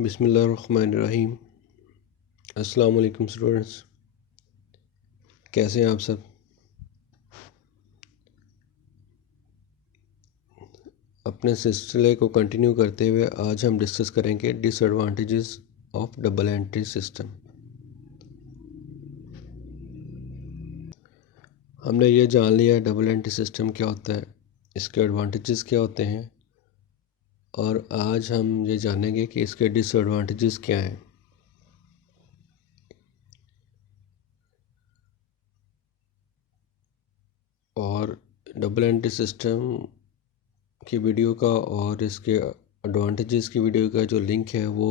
बिस्मिल्लाहिर्रहमानिर्रहीम। अस्सलाम वालेकुम स्टूडेंट्स, कैसे हैं आप सब। अपने सिलसिले को कंटिन्यू करते हुए आज हम डिस्कस करेंगे disadvantages of double entry system. हमने ये जान लिया डबल एंट्री सिस्टम क्या होता है, इसके एडवांटेजेस क्या होते हैं, और आज हम ये जानेंगे कि इसके डिसएडवांटेजेस क्या हैं। और डबल एंट्री सिस्टम की वीडियो का और इसके एडवांटेजेस की वीडियो का जो लिंक है वो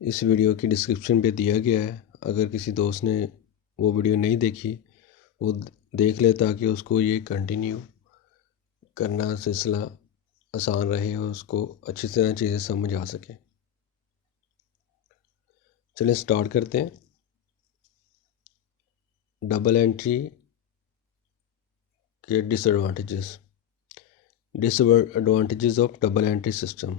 इस वीडियो की डिस्क्रिप्शन पे दिया गया है। अगर किसी दोस्त ने वो वीडियो नहीं देखी वो देख ले ताकि उसको ये कंटिन्यू करना सिलसिला आसान रहे और उसको अच्छी तरह चीज़ें समझ आ सके। चलिए स्टार्ट करते हैं। डबल एंट्री के disadvantages of double entry system.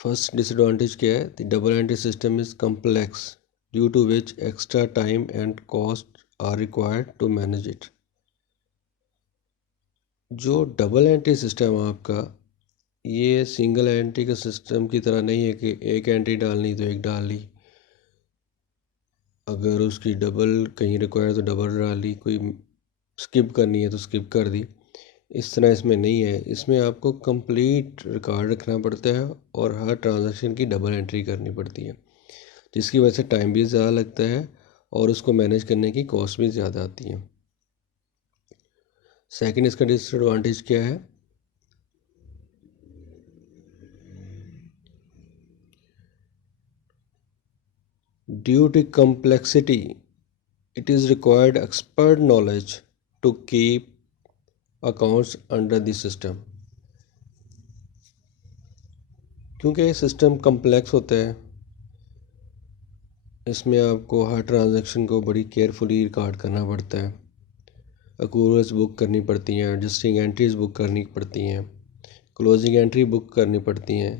First disadvantage क्या है, the double entry system is complex due to which extra time and cost are required to manage it. जो डबल एंट्री सिस्टम आपका, ये single entry का system की तरह नहीं है कि एक एंट्री डालनी तो एक डाल ली, अगर उसकी डबल कहीं रिक्वायर तो डबल डाल ली, कोई स्किप करनी है तो स्किप कर दी। इस तरह इसमें नहीं है। इसमें आपको कंप्लीट रिकॉर्ड रखना पड़ता है और हर ट्रांजैक्शन की डबल एंट्री करनी पड़ती है, जिसकी वजह से टाइम भी ज़्यादा लगता है और उसको मैनेज करने की कॉस्ट भी ज़्यादा आती है। सेकंड, इसका डिसएडवांटेज क्या है, due to complexity it is required expert knowledge to keep accounts under the system। क्योंकि ये सिस्टम कम्प्लेक्स होता है, इसमें आपको हर ट्रांजैक्शन को बड़ी केयरफुली रिकॉर्ड करना पड़ता है, अक्रूवल्स बुक करनी पड़ती हैं, एडजस्टिंग एंट्रीज बुक करनी पड़ती हैं, क्लोजिंग एंट्री बुक करनी पड़ती हैं।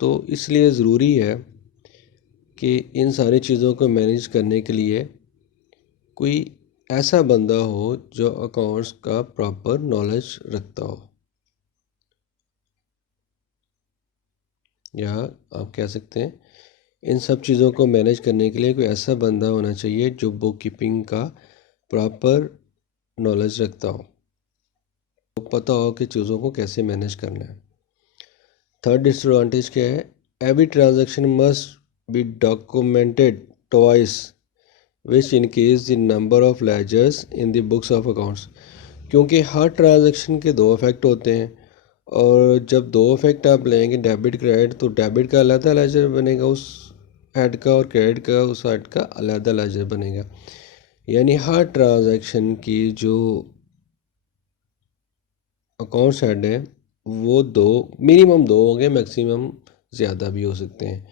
तो इसलिए ज़रूरी है कि इन सारी चीज़ों को मैनेज करने के लिए कोई ऐसा बंदा हो जो अकाउंट्स का प्रॉपर नॉलेज रखता हो, या आप कह सकते हैं इन सब चीज़ों को मैनेज करने के लिए कोई ऐसा बंदा होना चाहिए जो बुक कीपिंग का प्रॉपर नॉलेज रखता हो, तो पता हो कि चीज़ों को कैसे मैनेज करना है। थर्ड डिसएडवांटेज क्या है, every transaction must be documented twice which increase the number of ledgers in the books of accounts. क्योंकि हर ट्रांजैक्शन के दो इफेक्ट होते हैं, और जब दो इफेक्ट आप लेंगे डेबिट क्रेडिट, तो डेबिट का अलग लेजर बनेगा उस हेड का और क्रेडिट का उस हेड का अलग लेजर बनेगा। यानी हर ट्रांजैक्शन की जो अकाउंट्स हेड है वो दो, मिनिमम दो होंगे, मैक्सिमम ज़्यादा भी हो सकते हैं।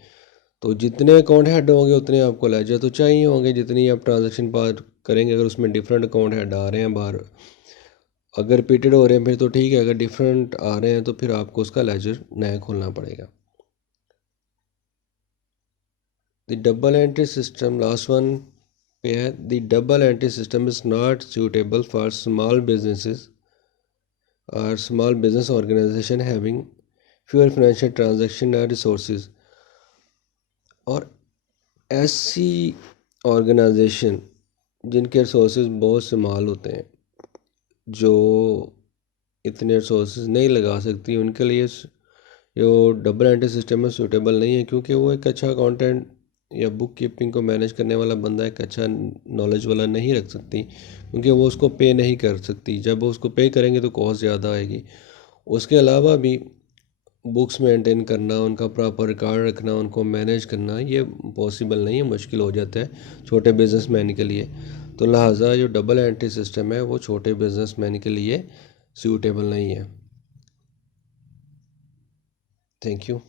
तो जितने अकाउंट हेड होंगे उतने आपको लेजर तो चाहिए होंगे, जितनी आप ट्रांजैक्शन पार करेंगे। अगर उसमें डिफरेंट अकाउंट हेड आ रहे हैं बाहर, अगर रिपीटेड हो रहे हैं फिर तो ठीक है, अगर डिफरेंट आ रहे हैं तो फिर आपको उसका लेजर नया खोलना पड़ेगा। The double entry system, last one पे है, the double entry system is not suitable for small businesses और small business organisation having fewer financial transaction और रिसोर्सेज। और ऐसी ऑर्गेनाइजेशन जिनके रिसोर्सेज बहुत स्मॉल होते हैं, जो इतने रिसोर्सेज नहीं लगा सकती, उनके लिए जो डबल एंट्री सिस्टम में सूटेबल नहीं है। क्योंकि वो एक अच्छा अकाउंटेंट या बुक कीपिंग को मैनेज करने वाला बंदा एक अच्छा नॉलेज वाला नहीं रख सकती, क्योंकि वो उसको पे नहीं कर सकती। जब वो उसको पे करेंगे तो कॉस्ट ज़्यादा आएगी। उसके अलावा भी बुक्स मेंटेन करना, उनका प्रॉपर रिकॉर्ड रखना, उनको मैनेज करना, ये पॉसिबल नहीं है, मुश्किल हो जाता है छोटे बिजनेसमैन के लिए। तो लिहाजा जो डबल एंट्री सिस्टम है वो छोटे बिजनेसमैन के लिए सूटेबल नहीं है। Thank you.